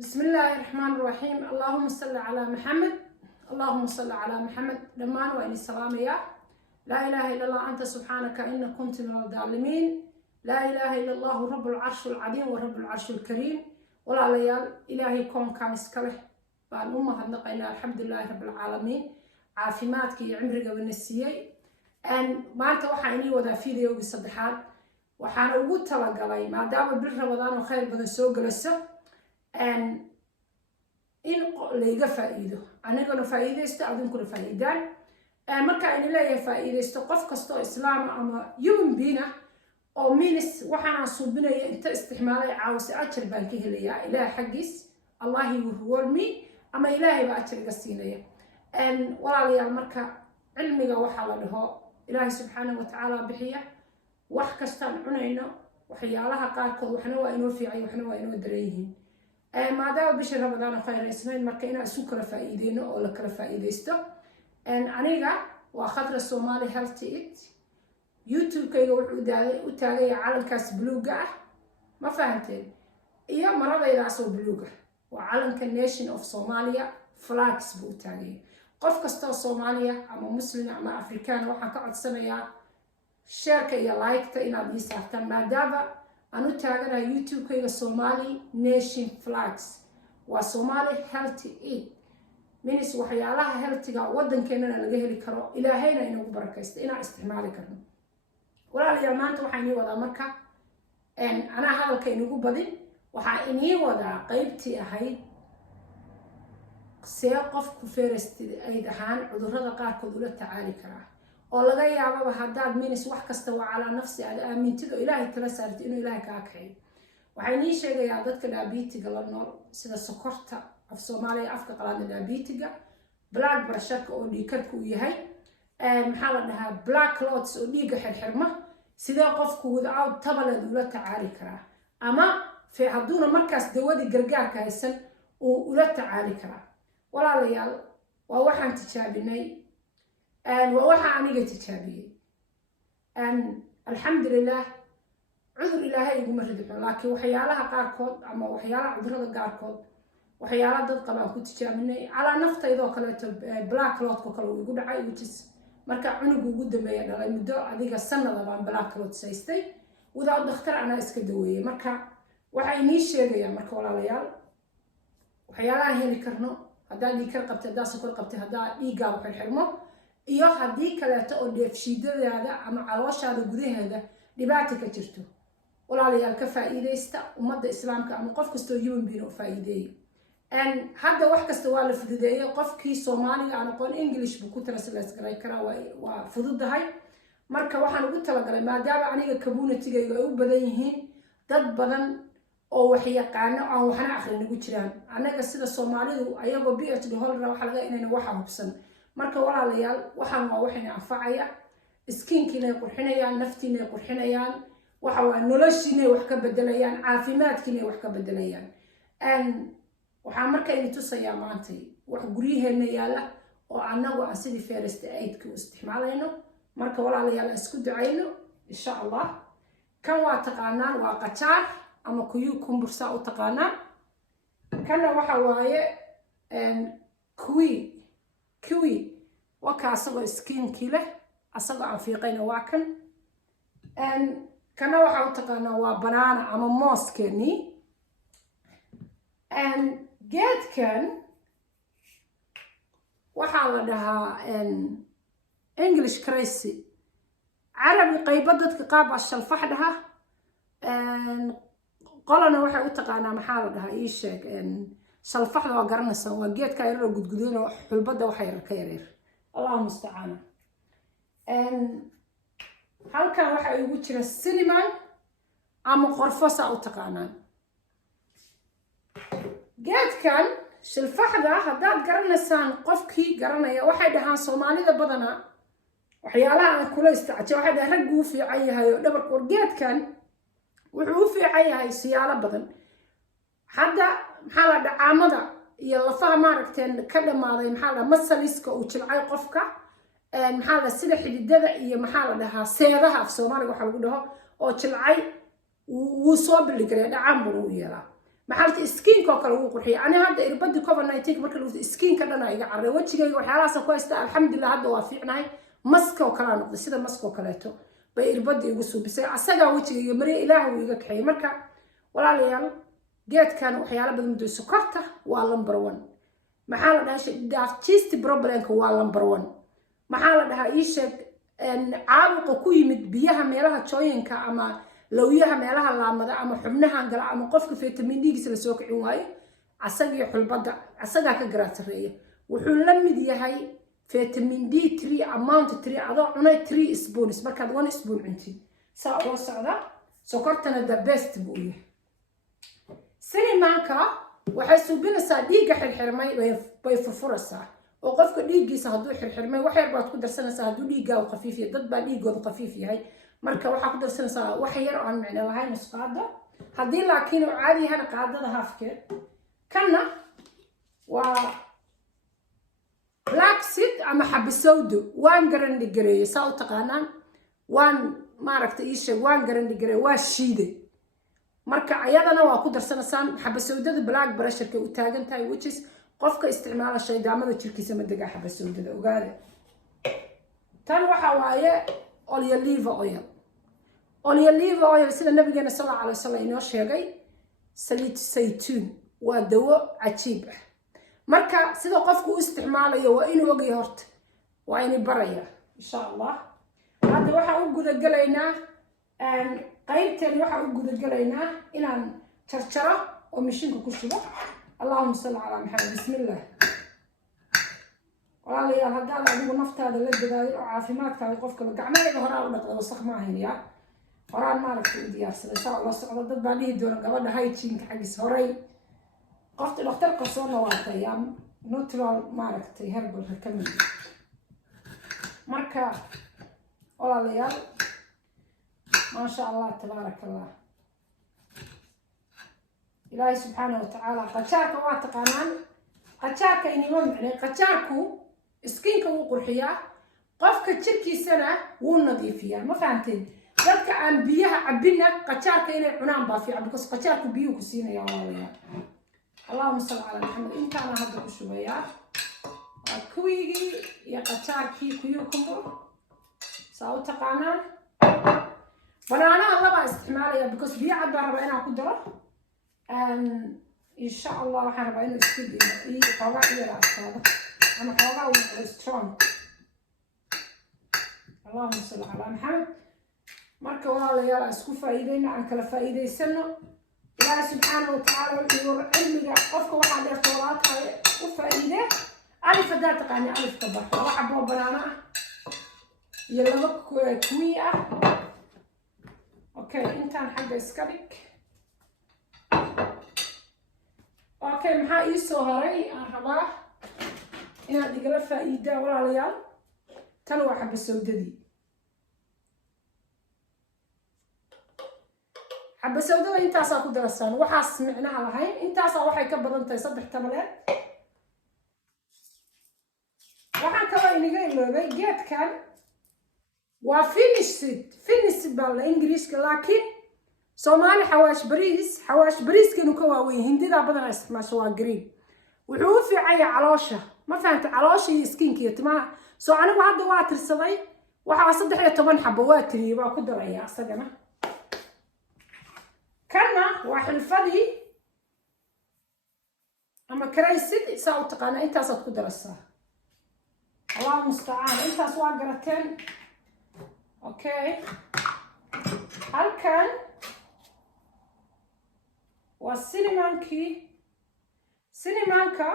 بسم الله الرحمن الرحيم. اللهم صل على محمد. اللهم صل على محمد. دمان وإن السلام يا لا إله إلا الله أنت سبحانك إن كنت من الظالمين. لا إله إلا الله رب العرش العظيم ورب العرش الكريم. ولا ليال إلهي كون كان اسكله بان هدنقينا الحمد لله رب العالمين. عافيماتك عمرك ونسيي أن ما أنت وحيني وذا فيديو الصدحات وحنا وجود تلاقي ما دام بالرمضان وخير بدن سوق لسه إن ليجا فائدة أنا كنا فائدة استأذن كنا فائدان مركا إن لا يفائدة استقف كستو إسلام أما يوم بينا أو مينس وحنا صوبنا أنت استحمال عاوز أشر بانكيه ليا إله حجس الله يورمي أما إلهي بأشر قصينية إن ولا ليا مركا علمي وحلا له إلهي سبحانه وتعالى بحية وحكستان عنينا وحيالها قاركود وحنا وإنه في عي وحنا وإنه دريهين ما دام بشر رمضان خير اسمين مركينا سكر فائدين أو لكر فائديستو إن أنيقا وخضر الصومالي هيلثي إت يوتيوب كي وتاعي على كاس بلوجة ما فهمتين إياه مرة إذا أصو بلوجة وعلم كنيشن أوف صوماليا فلاكس بوتاعي قف كستو صوماليا أما مسلم أما أفريكان وحنا قعد سنة شاركة يا لايكتا إن أبي ساعتين ما دابا أنا تاجنا يوتيوب كيغا صومالي نيشن فلاكس وصومالي هيلثي إيت منس وحيالها هيلثيغا ودن كيننا لغا هلي كارو إلهينا إنو بركيست إنا استعمالي كارو ولا ليا maanta waxaan ii wadaa marka ana hadalka inagu badin waxa inii wadaa qaybtii ahayd see qofku feerastid ay dhahaan cudurrada qaarkood ula tacaali karaa oo laga yaabo haddaad minis wax kasta waa ala nafsi aad aamintido ilaahay tala saartid inuu ilaahay ka kaxeeyo waxaan ii sheegayaa dadka diabetiga la nool sida sokorta af Soomaaliya afka qalaad diabetiga blood pressure oo dhiigkarku uu yahay maxaa la dhahaa black clots oo dhiiga xirxirma sida qofku without tabalad ula tacaali karaa ama fi hadduna markaas dawadi gargaarka haysan oo ula tacaali karaa walaalayaal waa waxaan tijaabinay ووحى عنيقة تشابيه الحمد لله عذر إلهي يقوم ردحون لكن وحيالها قاركود أما وحيالها عذرها قاركود وحيالها ضد قبان كنت تشابيني على نفط إذا كانت بلاك لوت كوكلو يقول عاي وتس مركا عنقو قدام بيانا لأي مدو عديقة السنة طبعا بلاك لوت سايستي وإذا عد اختار أنا اسكدوية مركا وحي نيشي يا مركا ولا ليال وحيالها هي اللي كرنو هدا اللي كر قبت هدا سكر قبت هدا إيقا وحي حرمو iyo haddii kaleeto oo dheefshiidadaada ama calooshaada gudaheeda dhibaato ka jirto walaalayaal ka faa'iideysta ummadda islaamka ama qof kastoo human being oo faa'iideeyo hadda wax kasta waa la fududeeyay qofkii Soomaaliga aan aqoon English buu ku translate garay karaa waa fududahay marka waxaan ugu talagalay maadaama aniga community-gayga ay u badan yihiin dad badan oo wax yaqaano aan waxna akhrin ugu jiraan anaga sida Soomaalidu ayagoo PhD holder waxa laga inayna waxa hubsan marka walaalayaal waxaan waa waxayna anfacaya skinkiina qurxinayaan naftiina qurxinayaan waxa waa noloshiina wax ka bedelayaan caafimaadkiina wax ka bedelayaan waxa marka ay tusayaan maanta wax guriyeena yaala oo anagu aan sidii first aid-ka u isticmaalayno marka walaalayaal isku ducayno insha Allah kan waa taqaanaan waa qajaar ama kuyu kumbursa u taqaanaan kana waxa waaye كوي وكاسو سكين كيله أصلا عن فيقين واكن كنا وحاو تقانا وبنانا أما موس كني جيت كان وحاو لها إنجليش كريسي عربي قيبضت قابع الشلفح لها قالنا وحاو تقانا محاو لها إيشك شلفحda waa garanaysan waa geedka yar oo gudgudan oo xulbada waxa yar ka yareer Allahu musta'aan halkan waxa ugu jira cinnamon ama qorfosa u taqaanaan geedkan shilfaxda haddaad garanaysan qofkii garanaya waxay dhahaan Soomaalida badana waxyaalaha aan kula istaajo waxay dhahaan rag uu fiican yahay oo dhabarka geedkan wuxuu fiican yahay siyaalo badan hadda maxaa la dhacaamada iyo lafaha maaragteen ka dhamaaday maxaa la masaliska uu jilcay qofka maxaa la sida xididada iyo maxaa la dhahaa seedaha af Soomaaliga waxa lagu dhaho oo jilcay wuu soo bilgaray dhacaan buu yeelaa maxalta skin ko kale uu qurxiyo ani hadda irbadi COVID-19 marka lagu skin ka dhana iga carray wajigayga waxyaalahaas ku haysta alxamdulillah hadda waa fiicnahay maska oo kala noqday sida maska oo kaleeto bay irbadi igu suubisay asaga wajigayga mariya ilaahu iga kaxay marka walaalayaal geedkan waxyaalo badan muddo sokorta waa number 1 maxaa la dhahay digestive problemka waa number 1 maxaa la dhahaa ii sheeg caabuqa ku yimid biyaha meelaha jooyinka ama lawyaha meelaha laamada ama xubnaha gala ama qofka vitamin D-giisa la soo kicin waayo asaga xulbada asaga ka garaatareeya wuxuu la mid yahay vitamin D3 amount 3 adoo cunay 3 spoons markaad 1 spoon cuntid saa oo socda sokortana the best buu yahay sinimanka waxay suubinaysaa dhiigga xirxirmay bay furfuraysaa oo qofka dhiiggiisa hadduu xirxirmay wax yar baad ku darsanaysaa hadduu dhiiggaagu khafiif yahay dad baa dhiiggooda khafiif yahay marka waxaa ku darsanaysaa wax yar oo aan micno lahayn isqaada haddii laakiin uu caadi yahay qaadada halfkeed kana waa black seed ama xabasowdo waan garandi gareeyay saa u taqaanaan waan maaragtay ii sheeg waan garandi gareeyay waa shiiday marka ayadana waa ku darsanaysaan xabasowdada black pressure-ka u taagan tahay which is qofka isticmaala shaydaamada jirkiisa ma degaa xabasowdada ogaada tan waxa waaye olive oil sida nabigeena sallallahu alayhi wasallam inoo sheegay saliid saytuun waa dawo cajiib ah marka sida qofku u isticmaalayo waa inuu ogyahay horta waa inay baraya insha Allah hadda waxa u guda galaynaa qaybtan waxa u guda galaynaa inaan jarjaro oo mishiinka ku shubo Allahumma salli ala Muhammad bismillah walaalayaal haddaad adigu naftaada la dadaalo oo caafimaadkaaga qofka gacmahayga hore u dhaqdo wasakh ma ahayn yaa horaan maaragtay u diyaarsaday saa la socdo dad baa dhihi doona gabadha hygiene xagis horay qofta dhakhtarka soo nawaatay yaa neutral maaragtay herbal recommend marka walaalayaal ما شاء الله تبارك الله إلهي سبحانه وتعالى قشاك واتقانان قشاك إني ممعني قشاكو سكينك وقرحيا قفك تشركي سنة والنظيفية ما فهمتين ذلك عن بيها عبنا قشاك إني عنان بافيا بكس قشاكو بيو كسينا يا الله اللهم صل على محمد إنت أنا هذا شوية كويجي يا قشاكي كيوكم ساو تقانان بنانا الله بقى استعمالية بكس بيعد بقى ربعين على قدرة إن شاء الله راح ربعين استيد إيه طبعا إيه هذا أنا طبعا وسترونج اللهم صل على محمد مركا والله يلا اسكو فايدين عن كلا فايدة سنة الله سبحانه وتعالى يور علمي قفك واحد التورات وفايدة ألف داتق يعني ألف كبر واحد بو بنانا يلا كوية اوكي انتان حاجه اسكبك اوكي maxaa ii soo haray aan rabaa inaad igala faa'iido walaalayaal tan waa xabasowdadii xabasowdada intaas ku darasaan waxaas micnaha lahayn intaas waxay ka badan tahay 3 tamaleed waxaan kala iniga iloobay geedkan وفينيش بالإنجليزي لكن سومالي حواش بريس كانوا كواوين هندي دا بدنا استعمال سوا جرين وحوفي عي علاشة ما فهمت علاشة سكين كيت ما سو أنا وعد واتر الصدي وحا صدق هي 8 حبوات اللي بقى كده ريا صدقنا كنا واحد الفدي أما كرايسد ساو تقانا أنت صدق كده رسا الله المستعان أنت سوا جرتين اوكي halkan waa sinimanka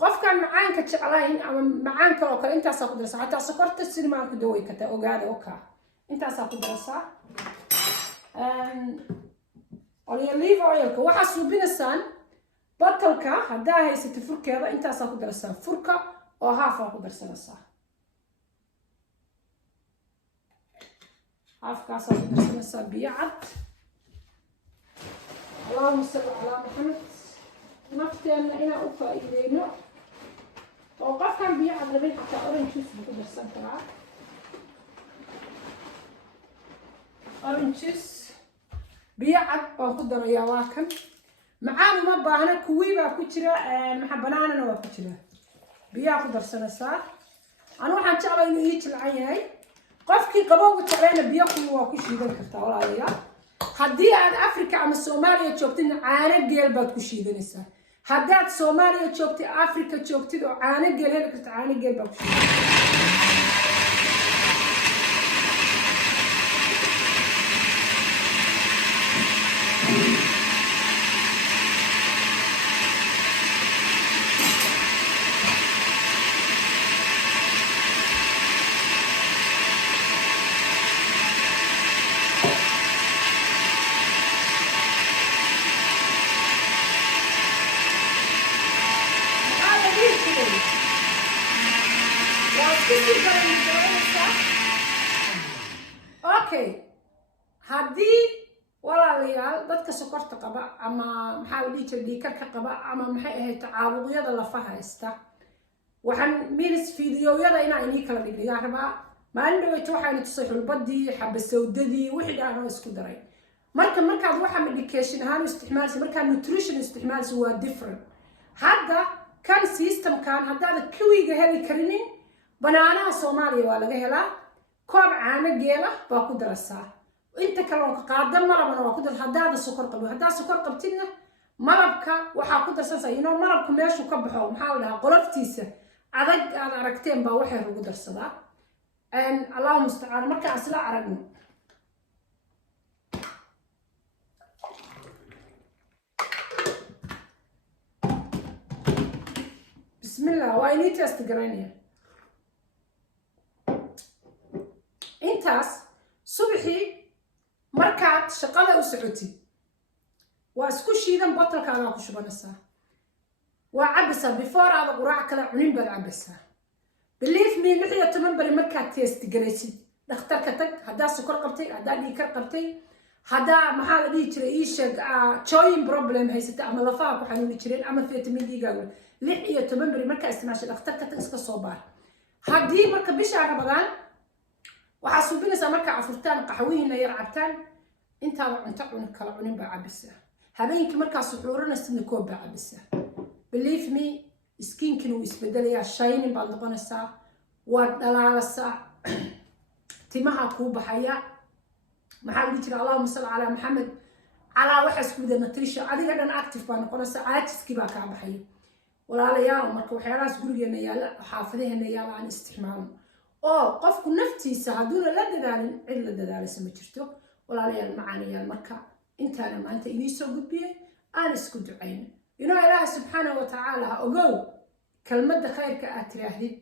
qofkan macaanka jeclayn ama macaan kale oo kale intaas ku darsaa hatta sokorta sinimanka daway ka taa ogaada oka intaas ku darsaa olive oil waxa suubinaysan batalka hadaa haysato furkeeda intaas ku darsaa furka oo haafa ku darsanaysaa عافكاس درسنا السبيعات اللهم صل على محمد نفتنا هنا وفائدينا وقف كان بيعد لبيت حتى أورنج جوس بقدر سنترا أورنج جوس بيعد بقدر يا واكم معانا ما باهنا كوي با كجرا maxaa banaanana waa ku jira biyaa ku darsanaysaa أنا waxaan jeclaa inuu ii jilcan yahay qofkii qabowga jeclayna biyo kulul waa ku shiidan kartaa walaalayaal haddii aad Afrika ama Soomaaliya joogtid caano geel baad ku shiidanaysaa haddaad Soomaaliya joogtid Afrika joogtid oo caano geel heli kartaa caano geel baad ku shiidanaysaa Okay haddii walaalayaal dadka sokorta qaba ama maxaa la dhihi jiray dhiigkarka qaba ama maxay ahayd caabuqyada lafaha haysta waxaan minis fiidiyowyada inaan inii kala dhigaa rabaa maalin dhaweyd waxaan tusay xulbadii xabasowdadii wixii dhan isku daray markaad waxa medication ahaan isticmaalsi markaad nutrition isticmaalsi waa different hadda kan system kan haddaad kiwiga heli karinin banaanaha Soomaaliya waa laga helaa koob caano geela baa ku daraysaa inta kale oo qaada malabna waa ku dar haddaad sokor qabo haddaad sokor qabtidna malabka waxa ku darsanaysaa malabku meeshu ka baxo maxaa la dhahaa qoloftiisa adag aad aragteen baa waxay ugu darsadaa Allahu musta'an marka asla aragno bismillah waa inii test garanaya intaas subaxii markaad shaqada u socotid waa isku shiidan bottolkaaga ku shubanaysaa waa cabaysaa before aad quraac kala cunin baad cabaysaa believe me 16 bari markaad test garaysid dhakhtarka tag haddaa sokor qabtay haddaa dhiigkar qabtay haddaa maxaa la dhihi jiray ii sheeg joint problem haysata ama lafaha ku xanuuni jireen ama vitamin D-gaaga 16 bari markaa isticmaashay dhakhtarka tag iska soo baar haddii marka bisha Ramadaan waxaa suubinaysaa markaa afurtaan qaxwihiina yar cabtaan intaada cunto cuni kala cunin baa cabaysaa habeenkii markaa suxuuranaysidna koob baa cabaysaa believe me skinkin wuu isbedelayaa shining baad noqonaysaa waad dhalaalaysaa timaha kuu baxaya maxaa la jira Allahumma salli ala Muhammad ala waxa isku wada nutrition adiga dhan active baa noqonaysaa caajiskii baa kaa baxaya walaalayaal marka waxyaalahaas gurigeena yaala xaafadaheena yaala aan isticmaalno oo qofku naftiisa haduuna la dadaalin cid la dadaalaysa ma jirto walaalayaal macaaniyaal marka intaana maanta inii soo gudbiyay aan isku ducayno ilaahay subxaanahu wa ta'aala ogow kalmadda khayrka aad tiraahdid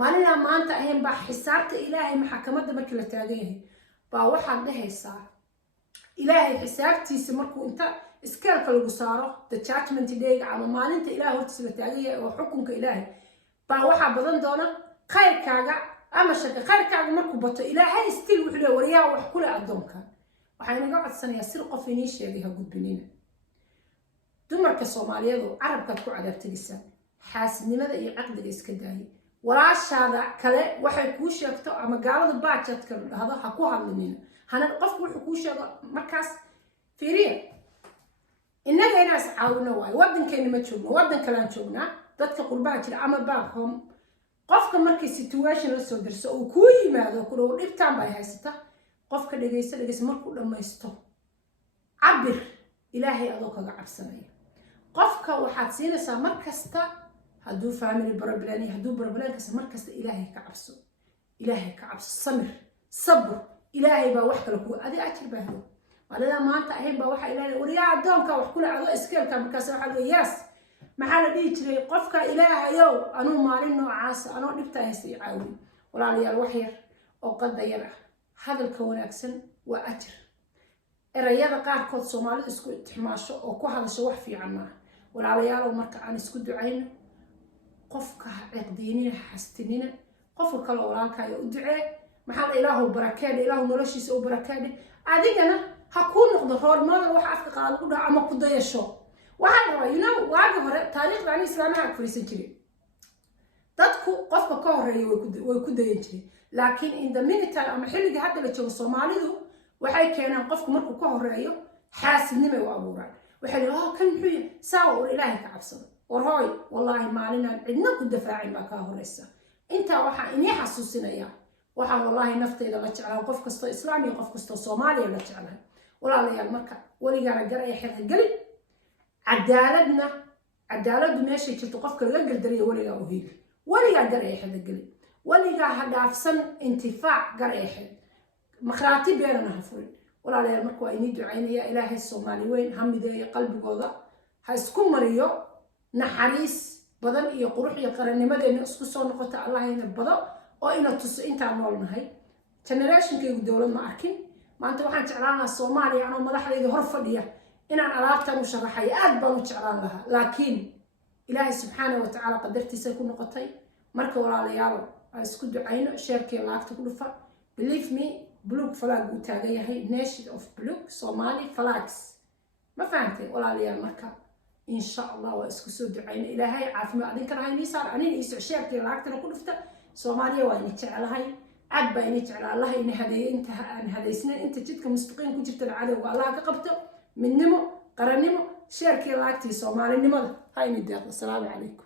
maalina maanta ahayn baa xisaabta ilaahay maxkamadda markii la taagan yahay baa waxaad dhahaysaa ilaahay xisaabtiisa markuu inta iskaalka lagu saaro the judgment day ama maalinta ilaahay hortiisa la taagan yahay oo xukunka ilaahay baa waxa badan doona khayrkaaga ama shaqo khayrkaaga markuu bato ilaahay still wuxuu leeyahay wariyaa wax kula adoonka waxaan inaga codsanayaa sir qof inii sheegay ha gudbinina dumarka Soomaaliyeed oo carabka ku cadaabtaysan xaasidnimada iyo caqliga iska daayay walaashaada kale waxay ku sheegto ama gaalada baajadka dhahdo ha ku hadlinina hana qofku wuxuu ku sheego markaas fiiriya inaga inaas caawino waay wadankeena ma joogno wadan kale aan joognaa dadka qurbaha jira ama back home qofka markii situation la soo dirso oo ku yimaado ku dhow dhibtaan bay haysata qofka dhageysa markuu dhamaysto cabir ilaahay adoo kaga cabsanaya qofka waxaad siinaysaa markasta hadduu family problem hadduu problem kasta markasta ilaahay ka cabso samir sabr ilaahay baa wax kale ku adi ajir baa helo walaa maanta ahayn baa waxa ilaahay wariyaa adoonka wax kula ado iskeelka markaas waxa la yaas maxaa la dhihi jiray qofka ilaahayow anuu maalin noocaas anoo dhibta haysta i caawi walaalayaal wax yar oo qadayar ah hadalka wanaagsan waa ajir erayada qaarkood Soomaalidu isku itixmaasho oo ku hadasho wax fiican ma walaalayaal marka aan isku ducayno qofka ciqdiinina xastinina qofka kale walaalkaayo u ducee maxaa ilaahu barakeed ilaahu noloshiisa u barakeed adigana ha ku noqdo hormada wax afka qaad ku dhac ama ku dayasho waxa la waaga hore taariikhda islaamka ku fariisan jiray dadku qofka ka horeeyay way ku dayan jiray laakiin in the minute ama xilliga hadda la joogo Soomaalidu waxay keenaan qofku markuu ka horeeyo xaasidnimo u abuuraan وحلو كان حوي ساو إلهي كعبصد ورهاي والله مالنا عدنا كنت دفاعي ما كاهو لسه أنت وحا إني حسوسنا يا وحا والله نفتي إذا لا تعلم قف كستو إسلامي وقف كستو صومالي لا تعلم ولا لا يا المكة ولي قال جرى يحيى القلب عدالة ماشي تتوقف كرجل دري ولي وهيل ولي جرى يحيى القلب ولي هذا أفسن انتفاع جرى يحيى مخراتي بيننا هفول ولا لا المكة إني دعيني يا إلهي الصومالي وين هم ذي قلب جوضا هيسكون مريو نحريس بدن يقروح يقرن مدى نسكسون نقطة الله ينبضه أو إنه أنت عملنا هاي generation كي الدولة ما أركين ما أنت واحد تعلنا الصومالي أنا ما راح ليه هرفة ديه إن أنا علاقته مشرحية أكبر وتعلن لها لكن إلهي سبحانه وتعالى قدرت يكون نقطتين مركب ولا ليالو اسكت عينه شركة علاقته كلها believe me بلوك فلاج وتاجي هاي nation of بلوك صومالي فلاكس ما فهمتي ولا ليال مركب إن شاء الله واسكسود عين إلهي عارف ما أدين كان هاي نيسار أنا يسوع شركة علاقته كلها صوماليا وين تعال هاي عبا إني تعال الله إن هذه أنت أن هذه سنة أنت جدك مستقيم كنت جبت العدو والله كقبته من نمو قرن نمو شركة علاقتي صومالي نمو هاي ندير السلام عليكم.